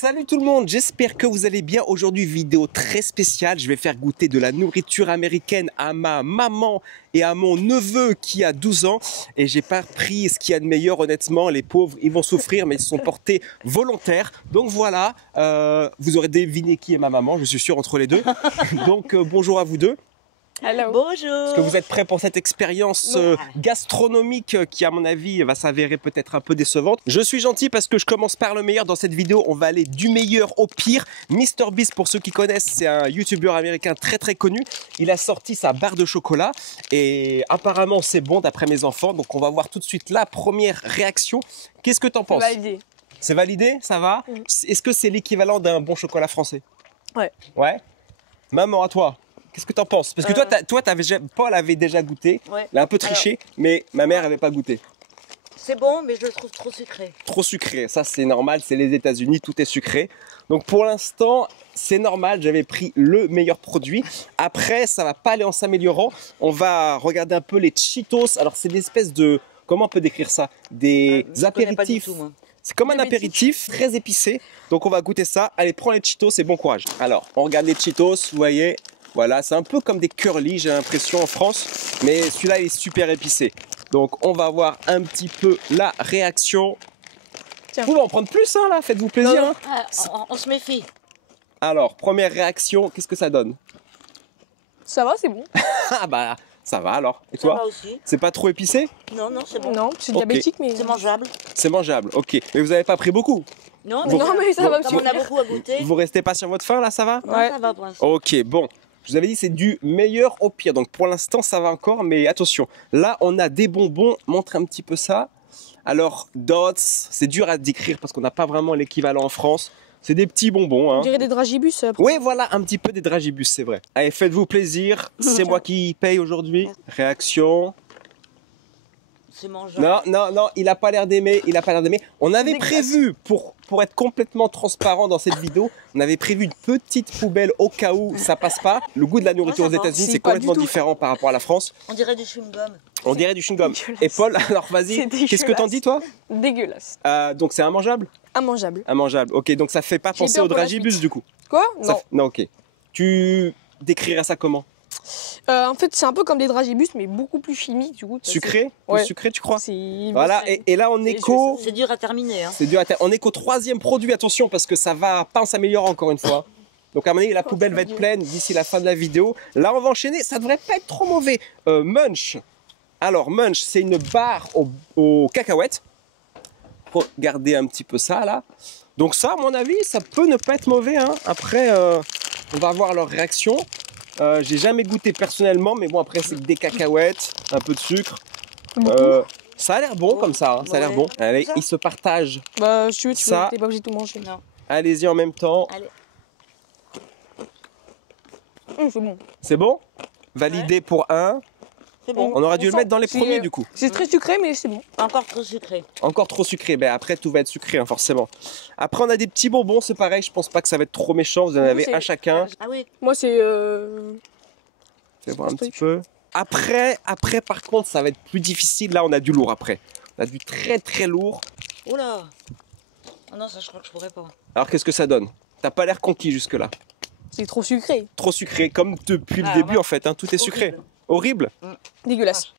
Salut tout le monde, j'espère que vous allez bien. Aujourd'hui, vidéo très spéciale. Je vais faire goûter de la nourriture américaine à ma maman et à mon neveu qui a 12 ans. Et j'ai pas pris ce qu'il y a de meilleur, honnêtement. Les pauvres, ils vont souffrir, mais ils se sont portés volontaires. Donc voilà, vous aurez deviné qui est ma maman, je suis sûr, entre les deux. Donc bonjour à vous deux. Hello. Bonjour. Est-ce que vous êtes prêts pour cette expérience gastronomique qui, à mon avis, va s'avérer peut-être un peu décevante? Je suis gentil parce que je commence par le meilleur. Dans cette vidéo, on va aller du meilleur au pire. MrBeast, pour ceux qui connaissent, c'est un YouTuber américain très très connu. Il a sorti sa barre de chocolat et apparemment c'est bon d'après mes enfants. Donc on va voir tout de suite la première réaction. Qu'est-ce que t'en penses? Validé. C'est validé? Ça va? Est-ce que c'est l'équivalent d'un bon chocolat français? Ouais. Ouais? Maman, à toi. Qu'est-ce que t'en penses? Parce que Paul avait déjà goûté. Ouais. Il a un peu triché, mais ma mère n'avait pas goûté. C'est bon, mais je le trouve trop sucré. Trop sucré, ça c'est normal, c'est les États-Unis, tout est sucré. Donc pour l'instant, c'est normal, j'avais pris le meilleur produit. Après, ça va pas aller en s'améliorant. On va regarder un peu les Cheetos. Alors c'est des espèces de... Comment on peut décrire ça? Des Je connais pas du apéritifs. tout, moi. C'est comme un apéritif très épicé. Donc on va goûter ça. Allez, prends les Cheetos et bon courage. Alors, on regarde les Cheetos, vous voyez. Voilà, c'est un peu comme des curly, j'ai l'impression, en France. Mais celui-là, il est super épicé. Donc, on va voir un petit peu la réaction. Tiens. Vous pouvez en prendre plus, hein, là, faites-vous plaisir. Hein. On se méfie. Alors, première réaction, qu'est-ce que ça donne? Ça va, c'est bon. Ah bah, ça va alors. Et Ça toi? va aussi. C'est pas trop épicé? Non, non, c'est bon. Non, c'est Ok. diabétique, mais. C'est mangeable. C'est mangeable, ok. Mais vous n'avez pas pris beaucoup? Non, Bon. Non, mais ça va me comme on a suffire. beaucoup à goûter. Vous restez pas sur votre faim, là, ça va? Non, Ouais. ça va pour l'instant. Ok, bon. Je vous avais dit c'est du meilleur au pire. Donc pour l'instant ça va encore, mais attention. Là on a des bonbons. Montre un petit peu ça. Alors Dots, c'est dur à décrire parce qu'on n'a pas vraiment l'équivalent en France. C'est des petits bonbons. On Hein. dirait des dragibus. Oui voilà, un petit peu des dragibus, c'est vrai. Allez, faites-vous plaisir. C'est moi qui paye aujourd'hui. Réaction. C'est mangeable. Non, non, non, il a pas l'air d'aimer, il a pas l'air d'aimer. On avait Dégueulasse. prévu, pour être complètement transparent dans cette vidéo, on avait prévu une petite poubelle au cas où ça passe pas. Le goût de la nourriture Ouais, aux ça va. États-Unis, C'est c'est pas complètement du tout. différent par rapport à la France. On dirait du chewing-gum. On dirait du chewing-gum. dégueulasse. Et Paul, alors vas-y, C'est qu'est-ce que t'en dis toi? Dégueulasse. Donc c'est immangeable? Immangeable. Immangeable, ok, donc ça fait pas J'ai penser peur au pour la dragibus suite. du coup? Quoi? Ça Non. Non, ok. Tu décrirais ça comment? En fait, c'est un peu comme des dragibus, mais beaucoup plus chimique, du coup. Sucré? Ouais. Plus sucré tu crois? C'est. Voilà, et là on est qu'au... C'est dur à terminer. Hein. C'est dur à terre. On est qu'au troisième produit, attention, parce que ça va pas en s'améliorer encore une fois. Donc à mon avis, la poubelle va être pleine d'ici la fin de la vidéo. Là, on va enchaîner. Ça devrait pas être trop mauvais. Munch. Alors, Munch, c'est une barre aux cacahuètes. Regardez un petit peu ça, là. Donc ça, à mon avis, ça peut ne pas être mauvais. Hein. Après, on va voir leur réaction. J'ai jamais goûté personnellement, mais bon, après, c'est que des cacahuètes, un peu de sucre. Ça a l'air bon comme ça. Hein. Ça a l'air Ouais. bon. Allez, Ça. ils se partagent. Bah, si tu veux, Ça. t'es pas obligé de tout manger. Non. Allez-y en même temps. Allez. C'est bon. C'est bon? Validé pour un. C'est bon. On aurait dû le sent- mettre dans les c'est, premiers du coup. C'est très sucré, mais c'est bon. Encore trop sucré. Encore trop sucré. Ben après tout va être sucré hein, forcément. Après on a des petits bonbons, c'est pareil. Je pense pas que ça va être trop méchant. Vous en avez c'est- un chacun. Ah oui. Moi, c'est. Fais voir un ce petit truc. peu. Après par contre ça va être plus difficile. Là on a du lourd après. On a du très très lourd. Oula. Oh non, ça je crois que je pourrais pas. Alors qu'est-ce que ça donne? T'as pas l'air conquis jusque là. C'est trop sucré. Trop sucré comme depuis le Ah, début ouais. en fait. Hein, tout est sucré. Horrible. Horrible. Dégueulasse.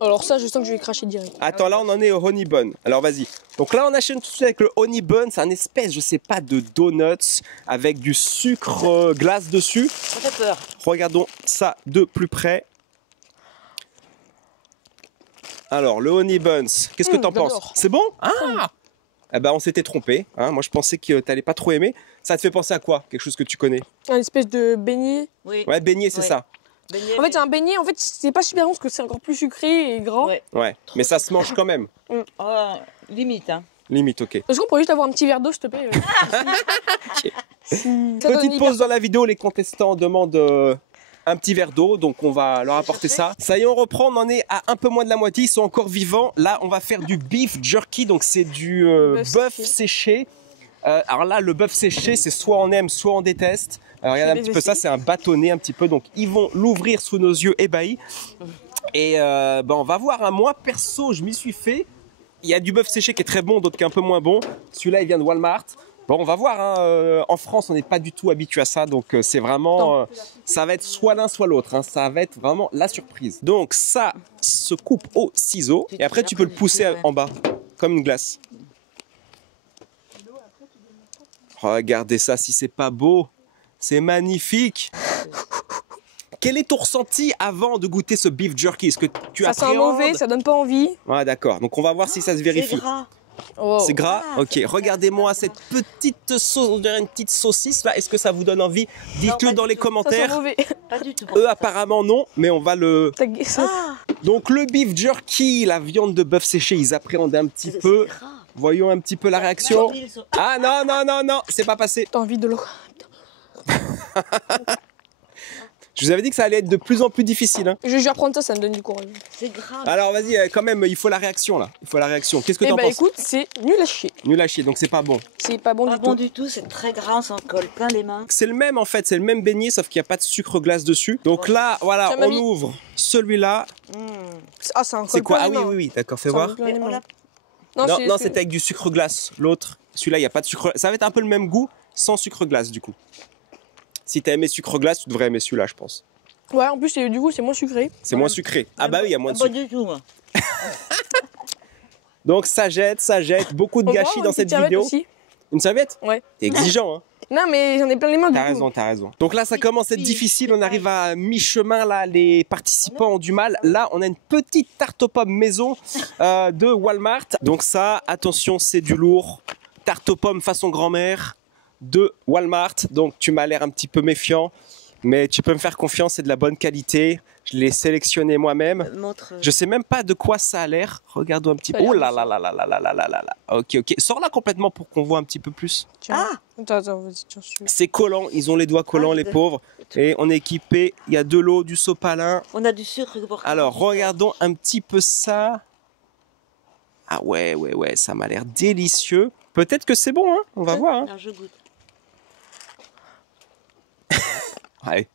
Alors, ça, je sens que je vais cracher direct. Attends, là on en est au honey bun. Alors vas-y. Donc là on enchaîne tout de suite avec le honey bun. C'est un espèce, je sais pas, de donuts avec du sucre glace dessus. Ça fait peur. Regardons ça de plus près. Alors le honey buns, qu'est-ce que t'en penses? j'adore. C'est bon? Ah eh ben on s'était trompé. Hein. Moi je pensais que t'allais pas trop aimer. Ça te fait penser à quoi? Quelque chose que tu connais? Un espèce de beignet. Oui. Ouais, beignet, c'est Ouais. ça. Beignet, En fait, c'est un beignet, en fait, c'est pas super bon parce que c'est encore plus sucré et gras. Ouais. Ouais. Mais ça se mange quand même. Oh, limite. Hein. Limite, ok. Est-ce qu'on pourrait juste avoir un petit verre d'eau, s'il te plaît? Ça donne Petite hyper pause dans la vidéo, les contestants demandent un petit verre d'eau, donc on va leur apporter ça. Ça y est, on reprend, on en est à un peu moins de la moitié, ils sont encore vivants. Là, on va faire du beef jerky, donc c'est du bœuf séché. Alors là, le bœuf séché, c'est soit on aime, soit on déteste. Regardez un petit peu ça, c'est un bâtonnet un petit peu, donc ils vont l'ouvrir sous nos yeux ébahis. Et on va voir, hein. Moi perso, je m'y suis fait. Il y a du bœuf séché qui est très bon, d'autres qui est un peu moins bon. Celui-là, il vient de Walmart. Bon, on va voir. Hein. En France, on n'est pas du tout habitué à ça, donc c'est vraiment, ça va être soit l'un soit l'autre. Hein. Ça va être vraiment la surprise. Donc ça se coupe au ciseau et après tu peux le pousser en bas, comme une glace. Regardez ça, si c'est pas beau, c'est magnifique. Quel est ton ressenti avant de goûter ce beef jerky? Est-ce que tu Ça sent mauvais, ça donne pas envie. Ouais, d'accord. Donc on va voir si ça se vérifie. C'est gras. Oh. C'est gras? Ah, Ok, regardez-moi cette petite sauce, on dirait une petite saucisse là. Est-ce que ça vous donne envie? Dites-le dans les Ça sent commentaires. mauvais. Pas du tout. Eux apparemment non, mais on va le... Ça- Ah, Donc le beef jerky, la viande de bœuf séchée, ils appréhendent un petit c'est peu. gras. Voyons un petit peu la réaction. Ils sont- Ah non, non, non, non, c'est pas passé. T'as envie de l'eau. Je vous avais dit que ça allait être de plus en plus difficile. Hein. Je vais reprendre ça, ça me donne du courage. C'est gras. Alors vas-y, quand même, il faut la réaction là. Il faut la réaction. Qu'est-ce que Eh t'en bah penses? écoute, c'est nul à chier. Nul à chier, donc c'est pas bon. C'est pas bon Pas du bon tout. du tout, c'est très gras, on s'en colle plein les mains. C'est le même en fait, c'est le même beignet sauf qu'il n'y a pas de sucre glace dessus. Donc là, voilà, Tiens, on mamie. ouvre celui-là. Ah, c'est un C'est quoi? Ah oui, oui, oui, d'accord, fais voir. Mais on l'a- Non, c'est- non, c'est- c'était avec du sucre glace. L'autre, celui-là, il n'y a pas de sucre. Ça va être un peu le même goût sans sucre glace du coup. Si t'as aimé sucre glace, tu devrais aimer celui-là, je pense. Ouais, en plus, du coup, c'est moins sucré. C'est moins sucré. Ah bah oui, il y a moins de Pas sucre. du tout, moi. Donc ça jette, beaucoup de On gâchis prend dans une cette petite serviette vidéo. aussi. Une serviette? Ouais. T'es exigeant, hein. Non, mais j'en ai plein les mains du T'as coup. raison, t'as raison. Donc là, ça commence à être difficile. On arrive à mi-chemin là. Les participants ont du mal. Là, on a une petite tarte aux pommes maison de Walmart. Donc ça, attention, c'est du lourd. Tarte aux pommes façon grand-mère de Walmart. Donc tu m'as l'air un petit peu méfiant, mais tu peux me faire confiance. C'est de la bonne qualité. Je l'ai sélectionné moi-même. Montre. Je sais même pas de quoi ça a l'air. Regarde un petit peu. Ça a l'air Oh là bon, là là là là là là là là là. Ok, ok. Sors-la complètement pour qu'on voit un petit peu plus. Tiens. Ah, Attends, vas-y, tiens, je suis. C'est collant, ils ont les doigts collants, Ah, les de- pauvres. Et on est équipé, il y a de l'eau, du sopalin. on a du sucre pour. Alors, regardons un petit peu ça. Ah ouais, ouais, ouais, ça m'a l'air délicieux. Peut-être que c'est bon, hein. On va voir. Hein. Alors, je goûte. Ouais.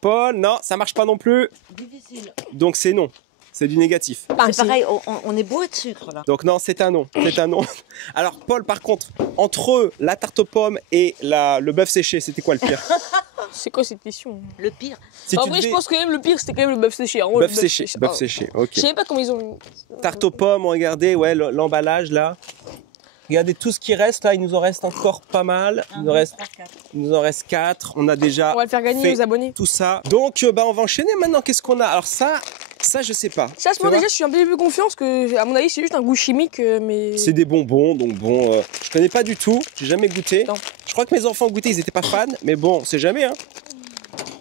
Paul, non, ça marche pas non plus. Difficile. Donc c'est non. C'est du négatif. Ah, C'est pareil, on est bourré de sucre là. Donc non, c'est un non. C'est un non. Alors, Paul, par contre, entre la tarte aux pommes et le bœuf séché, c'était quoi le pire? C'est quoi cette question? Le pire, Si En tu vrai, je devais- pense quand même le pire, c'était quand même le bœuf séché. En gros, le Bœuf séché, bœuf Ah. séché, ok. Je sais pas comment ils ont. Tarte aux pommes, regardez, ouais, l'emballage là. Regardez tout ce qui reste là, il nous en reste encore pas mal. Il nous en reste 4. On a déjà On va le faire gagner fait aux abonnés. tout ça. Donc bah on va enchaîner maintenant. Qu'est-ce qu'on a? Alors ça je sais pas. Ça, Fais moi voir. déjà, je suis un peu plus confiance que, à mon avis, c'est juste un goût chimique, mais. C'est des bonbons, donc bon, je connais pas du tout. J'ai jamais goûté. Non. Je crois que mes enfants ont goûté, ils étaient pas fans, mais bon, on sait jamais. Hein.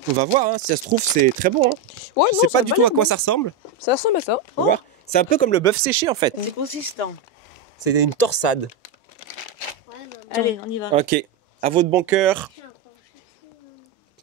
On va voir. Hein. Si ça se trouve, c'est très bon. Hein. Ouais, Je non, sais ça pas du va tout à l'air quoi bon. ça ressemble. Ça ressemble à ça. On va voir. C'est un peu comme le bœuf séché en fait. c'est consistant. C'est une torsade. Allez, on y va. Ok, à votre bon cœur.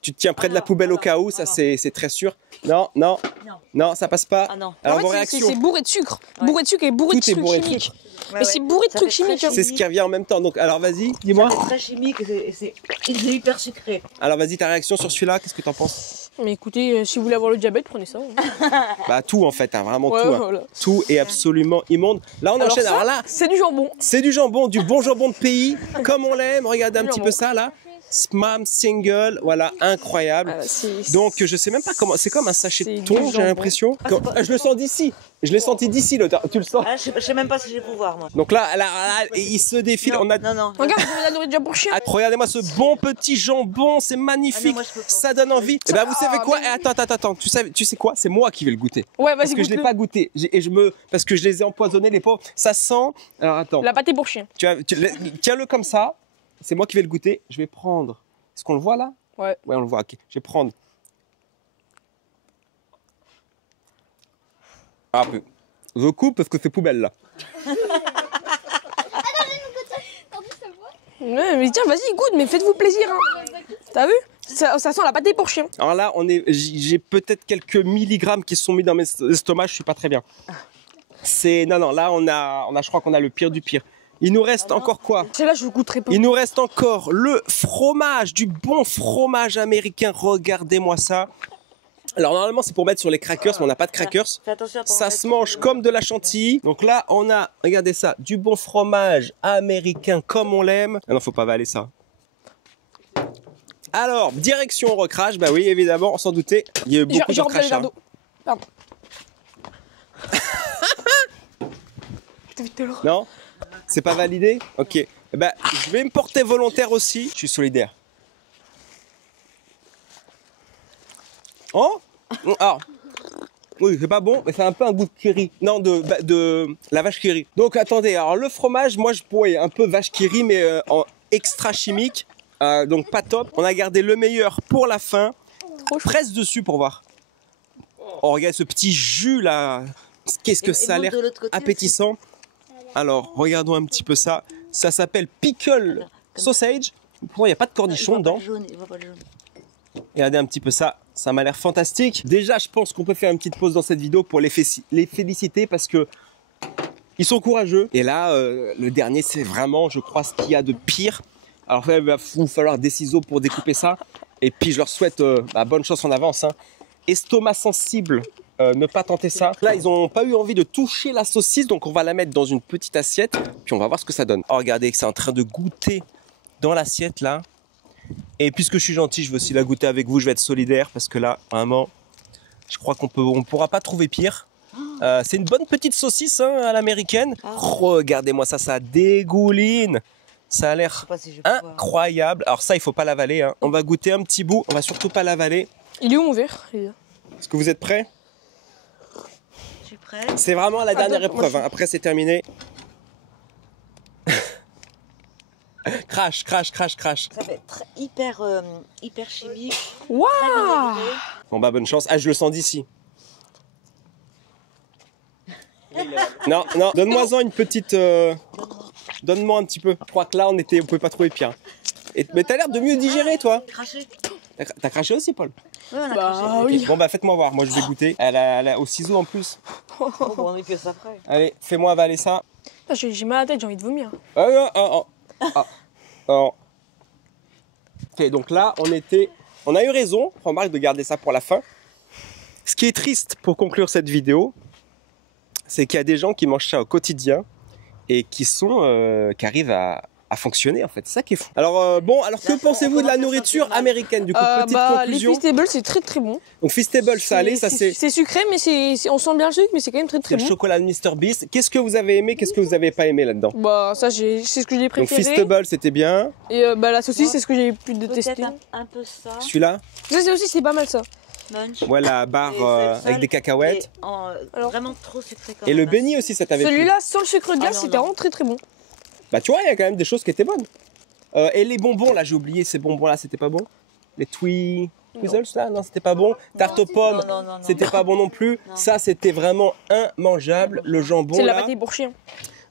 Tu te tiens près de la Alors, poubelle au alors, cas où, ça alors. c'est très sûr. Non, non, Non. non, ça passe pas. Ah non. Alors En vos fait, réactions, c'est bourré de sucre. Ouais. Bourré de sucre et bourré Tout de est trucs bourré de chimiques. Ouais, Mais c'est bourré de Ça trucs fait très chimiques. hein. c'est ce qui revient en même temps. Donc alors vas-y, dis-moi. C'est très chimique et c'est hyper sucré. Alors vas-y, ta réaction sur celui-là, qu'est-ce que t'en penses? Mais écoutez, si vous voulez avoir le diabète, prenez ça. hein. Bah tout en fait, hein, vraiment Ouais, tout. Hein. voilà. Tout est absolument immonde. Là on Alors enchaîne. ça, Alors là, c'est du jambon. c'est du bon jambon de pays, comme on l'aime. Regardez un Du petit jambon. peu ça là. Smam single, voilà, incroyable. Donc je sais même pas comment. C'est comme un sachet C'est de du thon, j'ai jambon. l'impression. Ah, c'est pas- Je le sens d'ici. Je l'ai senti d'ici le. Tu le sens? Ah, je sais même pas si je vais pouvoir moi. Donc là, il se défile. On a. Non. Regarde, vous avez la nourriture pour chien. Ah, regardez-moi ce bon petit jambon, c'est magnifique. Ah non, moi, je peux pas. Ça donne envie. Et ben vous savez quoi? mais Eh, attends. Tu sais quoi? C'est moi qui vais le goûter. Ouais, Parce vas-y, que je l'ai goûte-le. pas goûté. Parce que je les ai empoisonnés les pauvres. Ça sent. Alors attends. La pâté pour chien. Tiens-le comme ça. C'est moi qui vais le goûter. Je vais prendre. Est-ce qu'on le voit là? Ouais. Ouais, on le voit. Ok. Je vais prendre. Ah, peu. Je coupe parce que c'est poubelle là. Ouais, mais tiens, vas-y, goûte, mais faites-vous plaisir. Hein. T'as vu ça sent la pâté pour chien. Alors là, j'ai peut-être quelques milligrammes qui se sont mis dans mes estomacs. Je suis pas très bien. Non, là je crois qu'on a le pire du pire. Il nous reste encore quoi? Celle-là, je goûterai pas. Il nous reste encore le fromage, du bon fromage américain. Regardez-moi ça. Alors normalement c'est pour mettre sur les crackers, mais on n'a pas de crackers. Fais attention à pas en Ça mettre se mange sur le- comme de la chantilly. Donc là on a, regardez ça, du bon fromage américain comme on l'aime. Ah non, faut pas avaler ça. Alors, direction recrache, bah oui évidemment, sans douter, il y a eu beaucoup de J'ai rempli le recrache. verre d'eau. Pardon. T'as vu tout à l'heure? Non? C'est pas validé? Ok. Eh ben, je vais me porter volontaire aussi. Je suis solidaire. Oh? Alors, oui, c'est pas bon, mais c'est un peu un goût de curry. Non, de la vache qui rit. Donc attendez, alors le fromage, moi je pourrais un peu vache qui rit, mais en extra chimique. Donc pas top. On a gardé le meilleur pour la fin. Trop chaud. Presse dessus pour voir. Oh, regarde ce petit jus là. Qu'est-ce que Et ça a l'air monte de l'autre côté appétissant. Alors, regardons un petit peu ça. Ça s'appelle pickle sausage. Pourquoi il n'y a pas de aussi. cornichon dedans? Il voit pas le jaune. Regardez un petit peu ça. Ça m'a l'air fantastique. Déjà, je pense qu'on peut faire une petite pause dans cette vidéo pour les féliciter parce que ils sont courageux. Et là, le dernier, c'est vraiment, je crois, ce qu'il y a de pire. Alors, il va vous falloir des ciseaux pour découper ça. Et puis, je leur souhaite bonne chance en avance. Hein. Estomac sensible, ne pas tenter ça. Là, ils n'ont pas eu envie de toucher la saucisse, donc on va la mettre dans une petite assiette. Puis, on va voir ce que ça donne. Oh, regardez que c'est en train de goûter dans l'assiette, là. Et puisque je suis gentil, je veux aussi la goûter avec vous. Je vais être solidaire parce que là, vraiment, je crois qu'on pourra pas trouver pire. C'est une bonne petite saucisse hein, à l'américaine. Regardez-moi ça, ça dégouline. Ça a Je l'air sais pas si je vais pouvoir. incroyable. Alors ça, il faut pas l'avaler. Hein. On va goûter un petit bout. On va surtout pas l'avaler. Il est où mon verre? Il est là. Est-ce que vous êtes prêts? Je suis prête. C'est vraiment la dernière Attends, moi, épreuve. Hein. Après, c'est terminé. Crash, crash, crash, crash. Ça fait hyper chimique. Waouh! Très bien délivré. Bon bah bonne chance. Ah, je le sens d'ici. Non, non, donne-moi-en une petite... Donne-moi un petit peu. Je crois que là, on pouvait pas trouver pire. Mais t'as l'air de mieux digérer, toi. Craché. T'as craché aussi, Paul? Ouais, on a Bah craché. oui. Bon bah faites-moi voir. Moi, je vais goûter. Elle a au ciseau en plus. Bon, on est plus après. Allez, fais-moi avaler ça. Putain, j'ai mal à la tête, j'ai envie de vomir. Ah, non, ah, ah, ah. Oh. Ok, donc là, on a eu raison, remarque, de garder ça pour la fin. Ce qui est triste pour conclure cette vidéo, c'est qu'il y a des gens qui mangent ça au quotidien et qui arrivent à fonctionner en fait. C'est ça qui est fou. Alors que pensez-vous de la nourriture américaine du coup? Petite Les conclusion. Feastables, c'est très très bon. Donc Feastable salé, ça c'est C'est sucré, mais on sent bien le sucre, mais c'est quand même très très le bon. chocolat de Mr Beast. Qu'est-ce que vous avez aimé? Qu'est-ce que vous n'avez pas aimé là-dedans? Bah ça, c'est ce que j'ai Donc préféré. Feastable, c'était bien. Et la saucisse, c'est ce que j'ai plus détesté. Peut-être un peu ça. Celui-là, Ça, c'est aussi, c'est pas mal ça. Munch. ouais, la barre Et c'est avec des cacahuètes. Et Alors. vraiment trop sucré quand Et même. le béni aussi, ça t'avait plu? Celui-là, sans le sucre glace, non, c'était non. vraiment très très bon. Bah tu vois, il y a quand même des choses qui étaient bonnes. Et les bonbons, là, j'ai oublié ces bonbons-là, c'était pas bon? Les Twizzles, là, non, c'était pas bon. Tarte aux pommes, non, c'était pas bon non plus. Non. Ça, c'était vraiment immangeable. Le jambon, C'est de la là, pâté pour chien.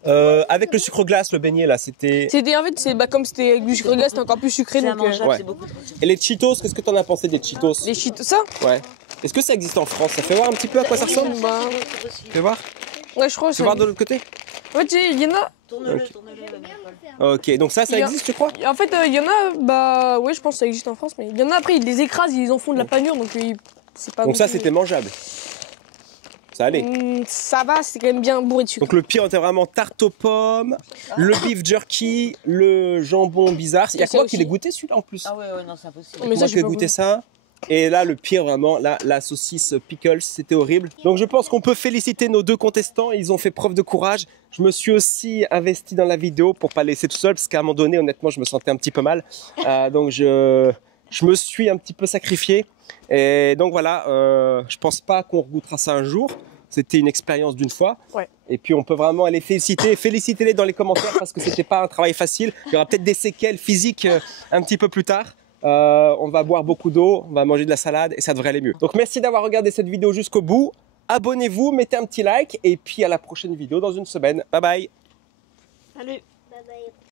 avec le sucre glace, le beignet, là, c'était... C'était en fait, comme c'était avec du sucre glace, c'était encore plus sucré. C'est Donc, immangeable, ouais. c'est beaucoup trop sucré. Et les Cheetos, qu'est-ce que t'en as pensé des Cheetos? les Cheetos, ça. Ouais. Est-ce que ça existe en France? Ça fait voir un petit peu à quoi ça ressemble? Bah, C'est possible. Fais voir. ouais, je crois. Fais voir de l'autre côté. En fait, il y en a. Tourne-le, Ok. tourne-le. Ok, donc ça Il y a- existe, tu crois? En fait, il y en a. Bah, ouais, je pense que ça existe en France, mais il y en a après, ils les écrasent, ils en font de la panure, donc c'est pas. Donc non ça, plus- c'était mangeable. Ça allait. Ça va, c'est quand même bien bourré de sucre. Donc le pire, c'était vraiment tarte aux pommes, le beef jerky, le jambon bizarre. Il y a Et que ça moi qui aussi. l'ai goûté celui-là en plus. Ah ouais, non, c'est impossible. Mais Moi ça, qui j'ai ai pas goûté goûté. ça. Et là, le pire, vraiment, la saucisse pickles, c'était horrible. Donc je pense qu'on peut féliciter nos deux contestants. Ils ont fait preuve de courage. Je me suis aussi investi dans la vidéo pour pas laisser tout seul, parce qu'à un moment donné, honnêtement, je me sentais un petit peu mal. Donc je me suis un petit peu sacrifié. Et donc voilà, je pense pas qu'on regoutera ça un jour. C'était une expérience d'une fois. Ouais. Et puis on peut vraiment les féliciter. Félicitez-les dans les commentaires parce que c'était pas un travail facile. Il y aura peut-être des séquelles physiques un petit peu plus tard. On va boire beaucoup d'eau, on va manger de la salade et ça devrait aller mieux. Donc merci d'avoir regardé cette vidéo jusqu'au bout. Abonnez-vous, mettez un petit like et puis à la prochaine vidéo dans une semaine. Bye bye. Salut.